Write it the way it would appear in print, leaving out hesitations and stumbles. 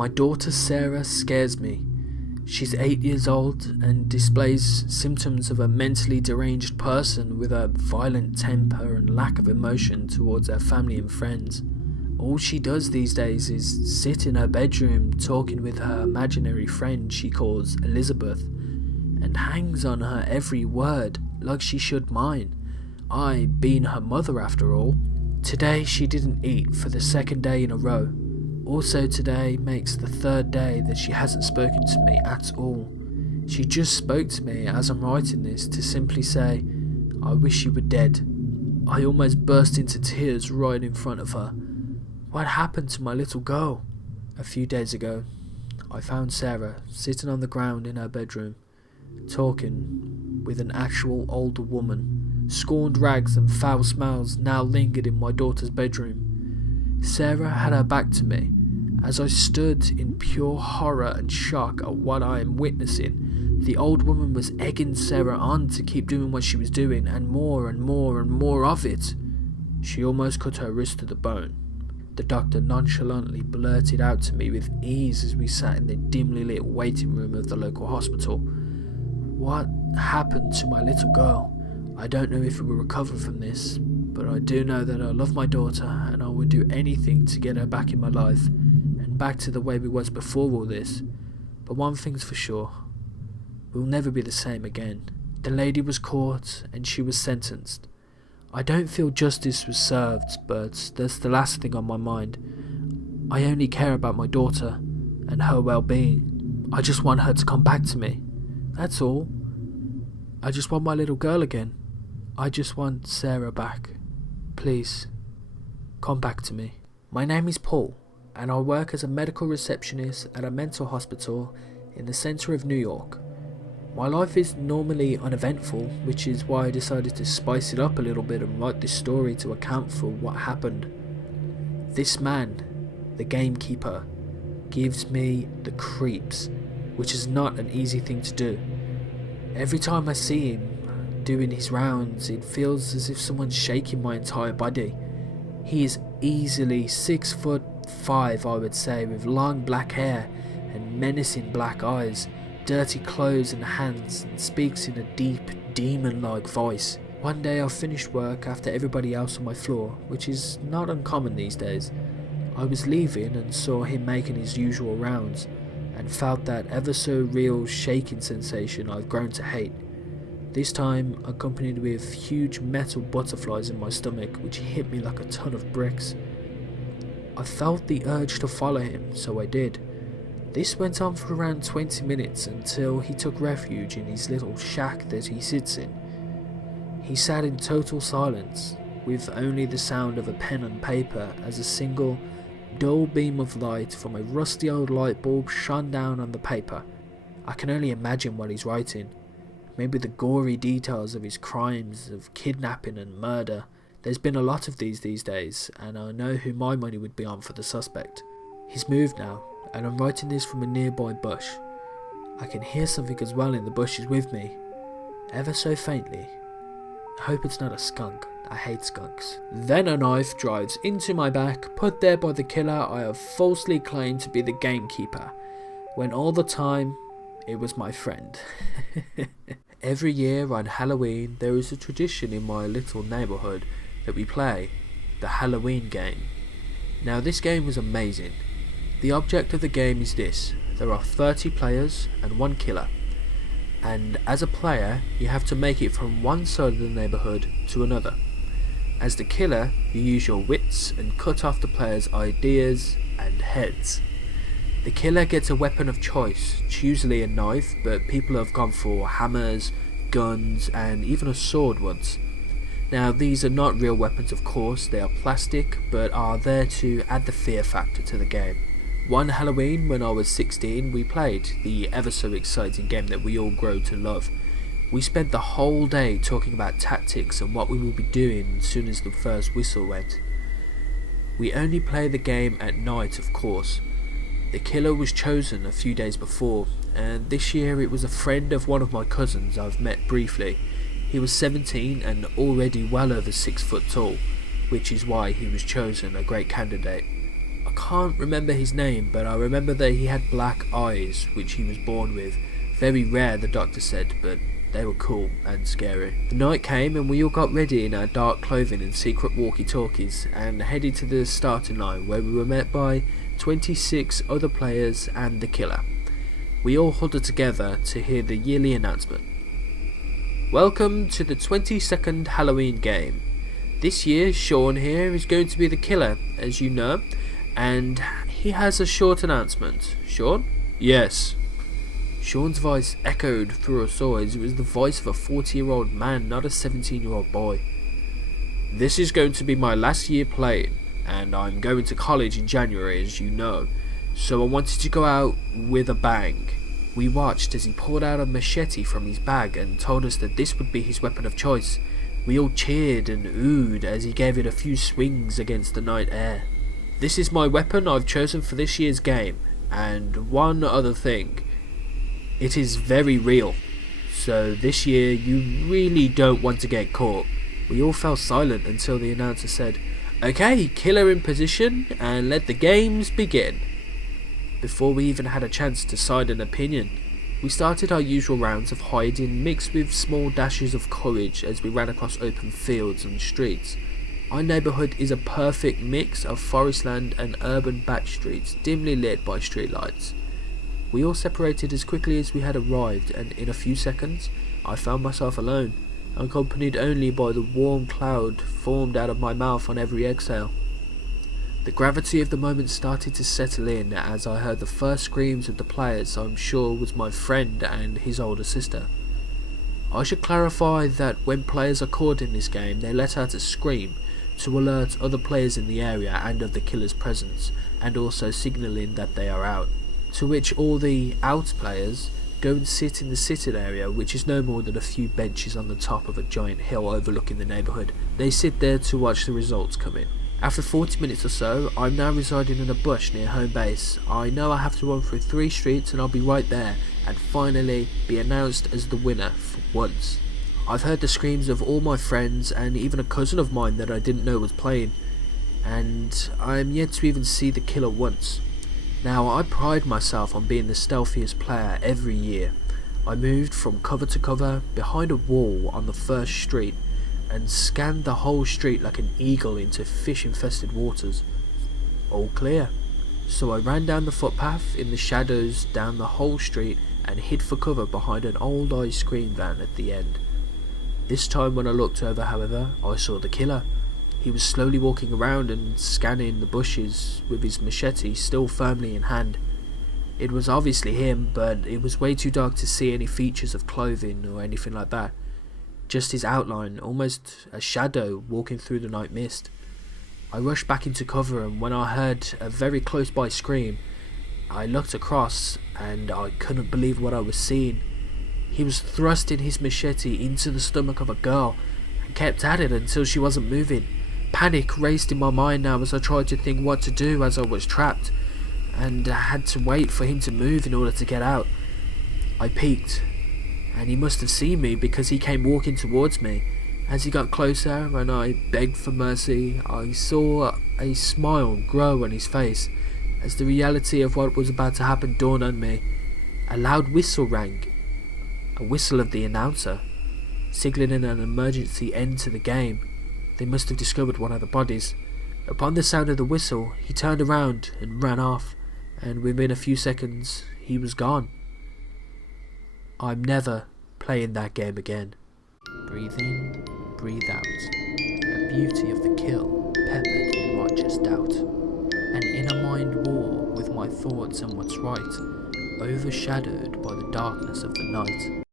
My daughter Sarah scares me. She's 8 years old and displays symptoms of a mentally deranged person with a violent temper and lack of emotion towards her family and friends. All she does these days is sit in her bedroom talking with her imaginary friend she calls Elizabeth, and hangs on her every word like she should mine, I being her mother after all. Today she didn't eat for the 2nd day in a row. Also today makes the 3rd day that she hasn't spoken to me at all. She just spoke to me as I'm writing this to simply say, "I wish you were dead." I almost burst into tears right in front of her. What happened to my little girl? A few days ago, I found Sarah sitting on the ground in her bedroom, talking with an actual older woman. Scorned rags and foul smells now lingered in my daughter's bedroom. Sarah had her back to me. As I stood in pure horror and shock at what I am witnessing, the old woman was egging Sarah on to keep doing what she was doing, and more and more and more of it. She almost cut her wrist to the bone. The doctor nonchalantly blurted out to me with ease as we sat in the dimly lit waiting room of the local hospital. What happened to my little girl? I don't know if we will recover from this, but I do know that I love my daughter and I would do anything to get her back in my life and back to the way we was before all this. But one thing's for sure, we'll never be the same again. The lady was caught and she was sentenced. I don't feel justice was served, but that's the last thing on my mind. I only care about my daughter and her well-being. I just want her to come back to me. That's all. I just want my little girl again. I just want Sarah back. Please, come back to me. My name is Paul, and I work as a medical receptionist at a mental hospital in the centre of New York. My life is normally uneventful, which is why I decided to spice it up a little bit and write this story to account for what happened. This man, the Gamekeeper, gives me the creeps, which is not an easy thing to do. Every time I see him doing his rounds, it feels as if someone's shaking my entire body. He is easily 6'5", I would say, with long black hair and menacing black eyes, dirty clothes and hands, and speaks in a deep, demon-like voice. One day I finished work after everybody else on my floor, which is not uncommon these days. I was leaving and saw him making his usual rounds, and felt that ever so real shaking sensation I've grown to hate. This time accompanied with huge metal butterflies in my stomach which hit me like a ton of bricks. I felt the urge to follow him, so I did. This went on for around 20 minutes until he took refuge in his little shack that he sits in. He sat in total silence, with only the sound of a pen and paper as a single, dull beam of light from a rusty old light bulb shone down on the paper. I can only imagine what he's writing. Maybe the gory details of his crimes of kidnapping and murder. There's been a lot of these days, and I know who my money would be on for the suspect. He's moved now, and I'm writing this from a nearby bush. I can hear something as well in the bushes with me, ever so faintly. I hope it's not a skunk. I hate skunks. Then a knife drives into my back, put there by the killer I have falsely claimed to be the Gamekeeper, when all the time it was my friend. Every year on Halloween there is a tradition in my little neighbourhood that we play the Halloween game. Now this game was amazing. The object of the game is this: there are 30 players and one killer, and as a player you have to make it from one side of the neighbourhood to another. As the killer, you use your wits and cut off the player's ideas and heads. The killer gets a weapon of choice, it's usually a knife, but people have gone for hammers, guns and even a sword once. Now these are not real weapons of course, they are plastic, but are there to add the fear factor to the game. One Halloween when I was 16 we played the ever so exciting game that we all grow to love. We spent the whole day talking about tactics and what we would be doing as soon as the first whistle went. We only play the game at night of course. The killer was chosen a few days before, and this year it was a friend of one of my cousins I've met briefly. He was 17 and already well over 6 foot tall, which is why he was chosen a great candidate. I can't remember his name, but I remember that he had black eyes, which he was born with. Very rare, the doctor said, but they were cool and scary. The night came and we all got ready in our dark clothing and secret walkie-talkies and headed to the starting line, where we were met by 26 other players and the killer. We all huddled together to hear the yearly announcement. Welcome to the 22nd Halloween game. This year, Sean here is going to be the killer, as you know, and he has a short announcement. Sean? Yes. Sean's voice echoed through us all as it was the voice of a 40-year-old man, not a 17-year-old boy. This is going to be my last year playing, and I'm going to college in January, as you know, so I wanted to go out with a bang. We watched as he pulled out a machete from his bag and told us that this would be his weapon of choice. We all cheered and oohed as he gave it a few swings against the night air. This is my weapon I've chosen for this year's game, and one other thing. It is very real, so this year you really don't want to get caught. We all fell silent until the announcer said, "Okay, killer in position, and let the games begin." Before we even had a chance to decide an opinion, we started our usual rounds of hiding mixed with small dashes of courage as we ran across open fields and streets. Our neighbourhood is a perfect mix of forest land and urban back streets dimly lit by streetlights. We all separated as quickly as we had arrived, and in a few seconds I found myself alone, accompanied only by the warm cloud formed out of my mouth on every exhale. The gravity of the moment started to settle in as I heard the first screams of the players I'm sure was my friend and his older sister. I should clarify that when players are caught in this game, they let out a scream to alert other players in the area and of the killer's presence, and also signalling that they are out. To which all the out players go and sit in the sitting area, which is no more than a few benches on the top of a giant hill overlooking the neighbourhood. They sit there to watch the results come in. After 40 minutes or so, I'm now residing in a bush near home base. I know I have to run through 3 streets and I'll be right there and finally be announced as the winner for once. I've heard the screams of all my friends and even a cousin of mine that I didn't know was playing, and I am yet to even see the killer once. Now, I pride myself on being the stealthiest player every year. I moved from cover to cover behind a wall on the first street and scanned the whole street like an eagle into fish-infested waters. All clear. So I ran down the footpath in the shadows down the whole street and hid for cover behind an old ice cream van at the end. This time when I looked over, however, I saw the killer. He was slowly walking around and scanning the bushes with his machete still firmly in hand. It was obviously him, but it was way too dark to see any features of clothing or anything like that. Just his outline, almost a shadow walking through the night mist. I rushed back into cover, and when I heard a very close by scream, I looked across and I couldn't believe what I was seeing. He was thrusting his machete into the stomach of a girl and kept at it until she wasn't moving. Panic raced in my mind now as I tried to think what to do as I was trapped, and I had to wait for him to move in order to get out. I peeked, and he must have seen me because he came walking towards me. As he got closer and I begged for mercy, I saw a smile grow on his face as the reality of what was about to happen dawned on me. A loud whistle rang, a whistle of the announcer, signalling an emergency end to the game. They must have discovered one of the bodies. Upon the sound of the whistle, he turned around and ran off, and within a few seconds, he was gone. I'm never playing that game again. Breathe in, breathe out. The beauty of the kill peppered in righteous doubt. An inner mind war with my thoughts and what's right, overshadowed by the darkness of the night.